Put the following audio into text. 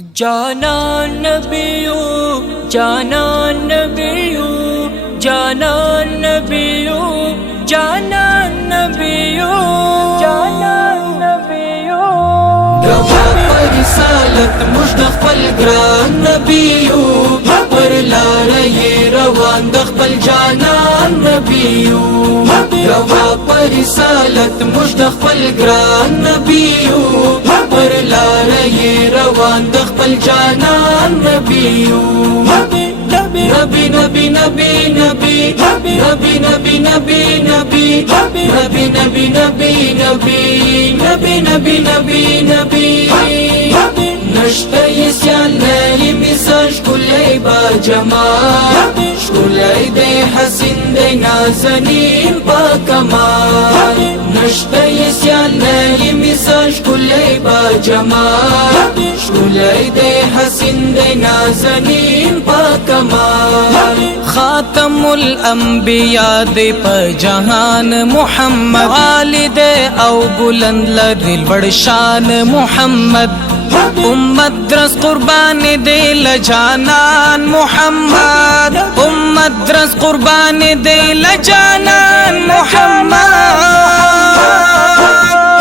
जाना नबियो जाना नबियो जाना नबियो जाना नबियो जाना नबियो गवा पर रिसालत मुश्तखल ग्रान नबियो पर लारे ये रवान दखल जानान नबियो गवा पर रिसालत मुश्तखल ग्रान नबियो पर लारे ये रवान दखल जानान नबियो नबी नबी नबी नबी नबी नबी नबी नबी नबी नबी नबी नबी नबी नबी नबी नबी नشته یسیان نئی مثال شکلی با جمال شکلی دی حسین دی نازنین با کمال نشته یسیان نئی مثال شکلی با جمال شکلی دی حسین دی نازنین با کمال خاتم الانبیاء دے پر جہان محمد عالی دے او بلند لدل بڑ شان محمد امت درس قربان دے لجانان محمد امت درس قربان دے لجانان محمد